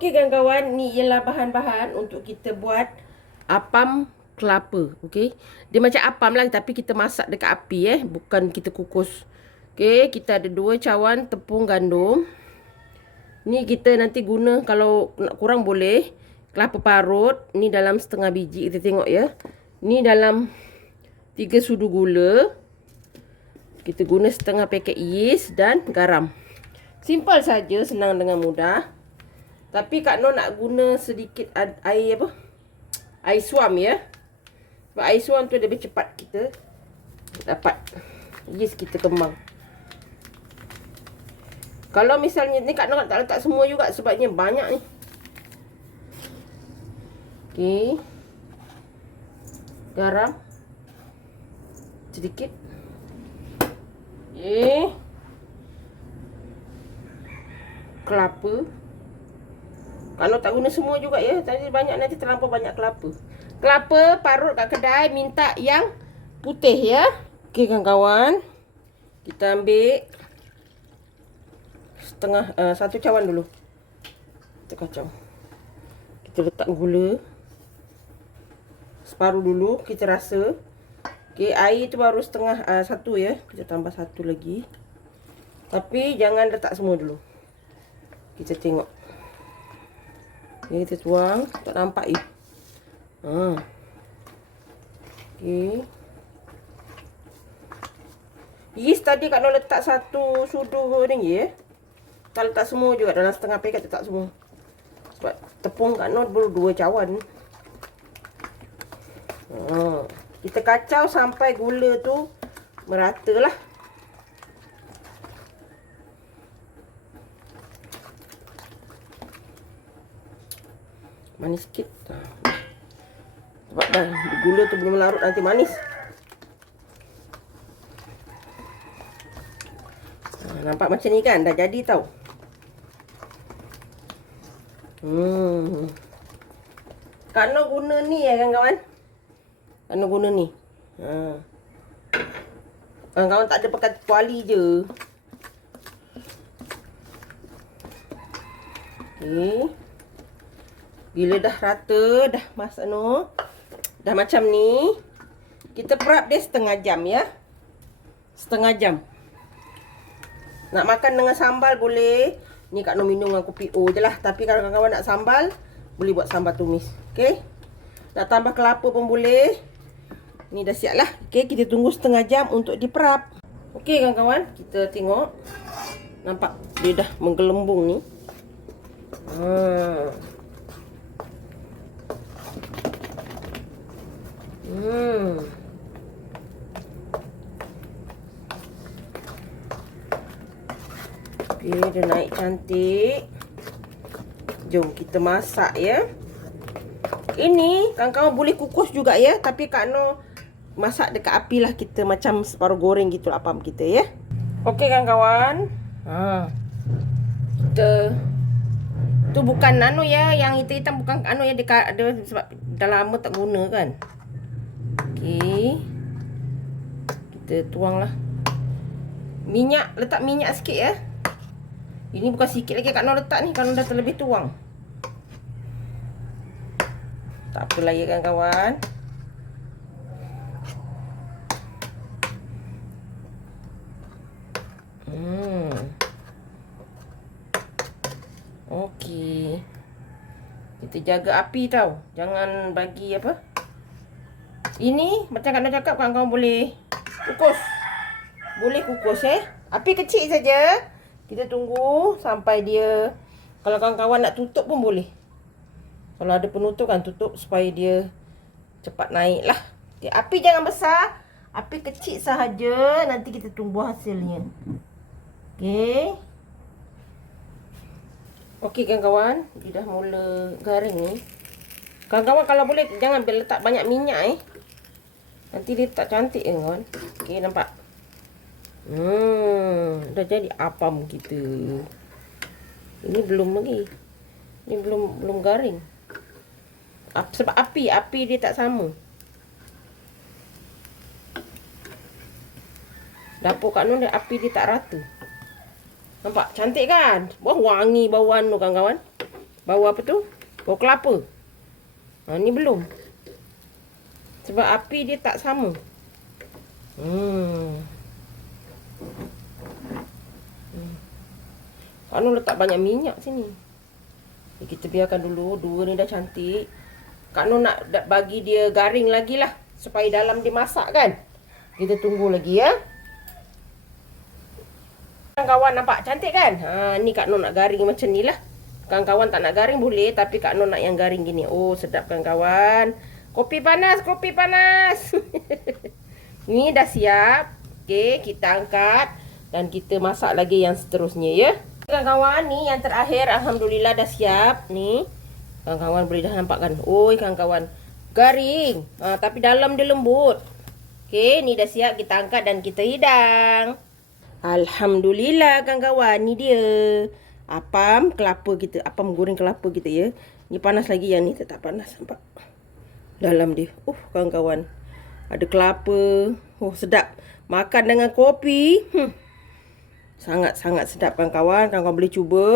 Okey kawan-kawan, ni ialah bahan-bahan untuk kita buat apam kelapa. Okey. Dia macam apam lah tapi kita masak dekat api eh, bukan kita kukus. Okey, kita ada dua cawan tepung gandum. Ni kita nanti guna kalau nak kurang boleh kelapa parut. Ni dalam setengah biji kita tengok ya. Ni dalam tiga sudu gula. Kita guna setengah paket yeast dan garam. Simple saja, senang dengan mudah. Tapi Kak Noh nak guna sedikit air apa? Air suam ya. Sebab air suam tu lebih cepat kita dapat yeast kita kembang. Kalau misalnya ni Kak Noh tak letak semua juga sebabnya banyak ni. Okey. Garam. Sedikit. Eh. Kelapa. Kalau tak guna semua juga ya. Tadi banyak nanti terlampau banyak kelapa. Kelapa parut kat kedai minta yang putih ya. Okey kawan-kawan. Kita ambil setengah uh, satu cawan dulu. Kita kacau. Kita letak gula. Separuh dulu kita rasa. Okey, air tu baru setengah uh, satu ya. Kita tambah satu lagi. Tapi jangan letak semua dulu. Kita tengok. Okay, kita tuang. Tak nampak eh. Ha. Okay. Yeast tadi Kak Noh letak satu sudu ni ya. Tak letak semua juga. Dalam setengah paket letak semua. Sebab tepung Kak Noh baru dua cawan. Ha. Kita kacau sampai gula tu merata lah. Manis sikit. Sebab dah gula tu belum larut nanti manis. Nampak macam ni kan? Dah jadi tau. Hmm. Kano guna ni ya kawan-kawan? Kano guna ni? Ha. Kawan-kawan tak ada pakai kuali je. Okay bila dah rata, dah masak no. Dah macam ni. Kita prep dia setengah jam ya. Setengah jam. Nak makan dengan sambal boleh. Ni Kak Noh minum dengan kopi O je lah. Tapi kalau kawan-kawan nak sambal, boleh buat sambal tumis. Okay. Nak tambah kelapa pun boleh. Ni dah siap lah. Okay, kita tunggu setengah jam untuk diperap. Okay kawan-kawan, kita tengok. Nampak dia dah menggelembung ni. Hmm. Hmm. Okay, dia naik cantik. Jom kita masak ya. Ini kawan-kawan boleh kukus juga ya. Tapi Kak No masak dekat api lah kita macam separuh goreng gitu apam kita ya. Okey kawan-kawan. Ha. Kita tu bukan nano ya yang hitam-hitam bukan anu ya dekat ada sebab dah lama tak guna kan. Okey. Kita tuanglah. Minyak, letak minyak sikit ya. Ini bukan sikit lagi Kak Nur letak ni. Kalau dah terlebih tuang. Tak apalah ya kan kawan. Hmm. Okey. Kita jaga api tau. Jangan bagi apa? Ini macam Kak Nur cakap kawan-kawan boleh kukus. Boleh kukus eh. Api kecil saja. Kita tunggu sampai dia kalau kawan-kawan nak tutup pun boleh. Kalau ada penutup kan tutup supaya dia cepat naik lah. Okay, api jangan besar. Api kecil sahaja. Nanti kita tunggu hasilnya. Okey. Okey kawan-kawan. Dia dah mula garing ni. Kawan-kawan kalau boleh jangan letak banyak minyak eh. Nanti dia tak cantik kan kawan. Okey nampak. Hmm, dah jadi apam kita. Ini belum lagi. Ini belum belum garing. Sebab api, api dia tak sama. Dapur kat Nun api dia tak rata. Nampak cantik kan? Wah wangi bauan tu kawan-kawan. Bau apa tu? Bau kelapa. Ha, ni belum. Sebab api dia tak sama. Hmm. hmm. Anu letak banyak minyak sini. Ni kita biarkan dulu. Dua ni dah cantik. Kak Nur nak bagi dia garing lagi lah. Supaya dalam dia masak kan. Kita tunggu lagi ya. Kawan nampak cantik kan? Ha, ni Kak Nur nak garing macam ni lah. Kawan-kawan tak nak garing boleh. Tapi Kak Nur nak yang garing gini. Oh sedap kan kawan. Kopi panas, kopi panas. ni dah siap. Okey, kita angkat. Dan kita masak lagi yang seterusnya ya. Kawan-kawan ni yang terakhir. Alhamdulillah dah siap. Ni. Kawan-kawan boleh dah nampak kan? Oi kawan-kawan. Garing. Ha, tapi dalam dia lembut. Okey, ni dah siap kita angkat dan kita hidang. Alhamdulillah kawan-kawan, ni dia. Apam kelapa kita, apam goreng kelapa kita ya. Ni panas lagi yang ni tetap panas nampak. Dalam dia. Uh, kawan-kawan. Ada kelapa. Oh, sedap. Makan dengan kopi. Hmm. Sangat-sangat sedap kawan-kawan. Kawan-kawan boleh cuba.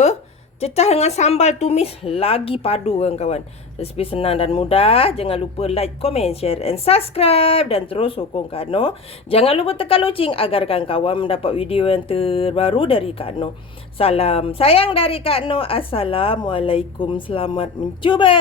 Cecah dengan sambal tumis lagi padu kawan-kawan. Resipi senang dan mudah. Jangan lupa like, komen, share and subscribe. Dan terus sokong Kak No. Jangan lupa tekan loceng agar kawan-kawan mendapat video yang terbaru dari Kak No. Salam sayang dari Kak No. Assalamualaikum. Selamat mencuba.